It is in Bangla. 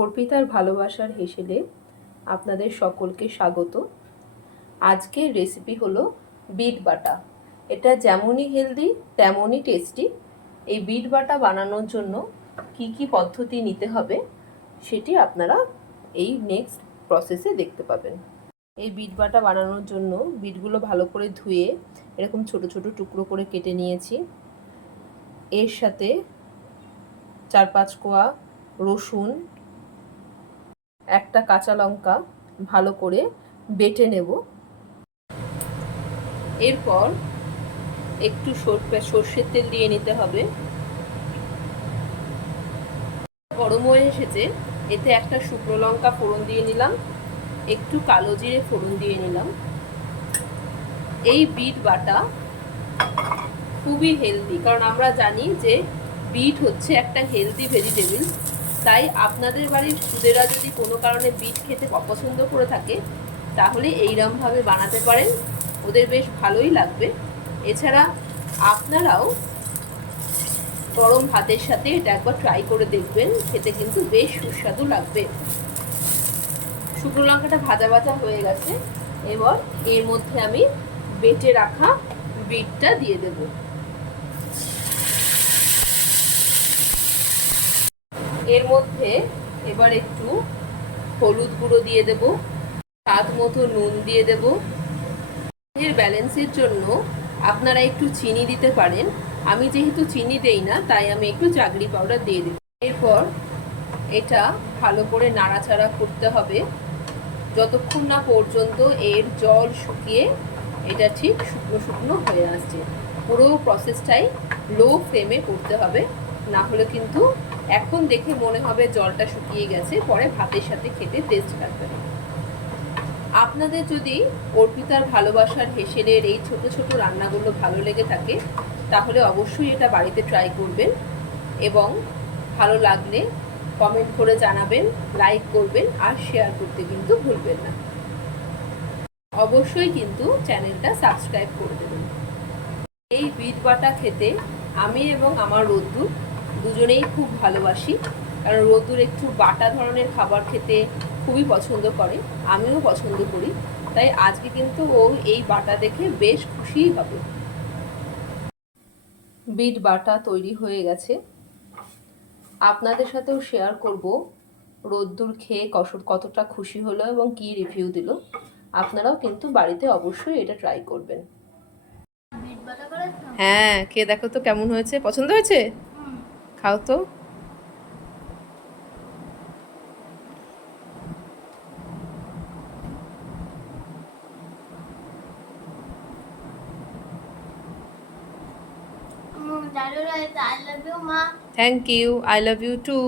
অর্পিতার ভালোবাসার হেসেলে আপনাদের সকলকে স্বাগত। আজকের রেসিপি হলো বিট বাটা। এটা যেমনই হেলদি তেমনই টেস্টি। এই বিট বাটা বানানোর জন্য কি কি পদ্ধতি নিতে হবে সেটি আপনারা এই নেক্সট প্রসেসে দেখতে পাবেন। এই বিট বাটা বানানোর জন্য বিটগুলো ভালো করে ধুয়ে এরকম ছোট ছোট টুকরো করে কেটে নিয়েছি। এর সাথে 4-5 কোয়া রসুন, একটা কাঁচা লঙ্কা ভালো করে বেটে নেব। এরপর একটু সর্ষের তেল দিয়ে নিতে হবে। গরম হয়ে এসেছে, এতে একটা শুকনো লঙ্কা ফোড়ন দিয়ে নিলাম, একটু কালো জিরে ফোড়ন দিয়ে নিলাম। এই বিট বাটা খুবই হেলদি, কারণ আমরা জানি যে বিট হচ্ছে একটা হেলদি ভেজিটেবল। তাই আপনাদের বাড়ির খুদেরা যদি কোনো কারণে বিট খেতে অপছন্দ করে থাকে তাহলে এইরকমভাবে বানাতে পারেন, ওদের বেশ ভালোই লাগবে। এছাড়া আপনারাও গরম ভাতের সাথে এটা একবার ট্রাই করে দেখবেন, খেতে কিন্তু বেশ সুস্বাদু লাগবে। শুকনো লঙ্কাটা ভাজা ভাজা হয়ে গেছে, এবার এর মধ্যে আমি বেটে রাখা বিটটা দিয়ে দেব। এর মধ্যে এবার একটু হলুদ গুঁড়ো দিয়ে দেব, স্বাদ মতো নুন দিয়ে দেব। এর ব্যালেন্সের জন্য আপনারা একটু চিনি দিতে পারেন। আমি যেহেতু চিনি দেই না তাই আমি একটু চাগরি পাউডার দিয়ে দেব। এরপর এটা ভালো করে নাড়াচাড়া করতে হবে যতক্ষণ না পর্যন্ত এর জল শুকিয়ে এটা ঠিক শুকনো শুকনো হয়ে আসছে। পুরো প্রসেসটাই লো ফ্লেমে করতে হবে, না হলে কিন্তু এখন দেখে মনে হবে জলটা শুকিয়ে গেছে, পরে ভাতের সাথে খেতে টেস্ট লাগবে না। আপনাদের যদি অর্পিতার ভালোবাসার হেসেলের এই ছোট ছোট রান্নাগুলো ভালো লেগে থাকে তাহলে অবশ্যই এটা বাড়িতে ট্রাই করবেন, এবং ভালো লাগলে কমেন্ট করে জানাবেন, লাইক করবেন আর শেয়ার করতে কিন্তু ভুলবেন না। অবশ্যই কিন্তু চ্যানেলটা সাবস্ক্রাইব করে দেবেন। এই বিট বাটা খেতে আমি এবং আমার রোদ্দুর দুজনেই খুব ভালোবাসি, কারণ রোদ্দুর একটু বাটা ধরনের খাবার খেতে খুবই পছন্দ করে, আমিও পছন্দ করি। তাই আজকে কিন্তু ও এই বাটা দেখে বেশ খুশিই হবে। বিট বাটা তৈরি হয়ে গেছে, আপনাদের সাথেও শেয়ার করব রোদ্দুর খেয়ে কতটা খুশি হলো এবং কি রিভিউ দিল। আপনারাও কিন্তু বাড়িতে অবশ্যই এটা ট্রাই করবেন। হ্যাঁ, খেয়ে দেখো তো কেমন হয়েছে, পছন্দ হয়েছে? খাও তো। I love you, Ma. Thank you. I love you too.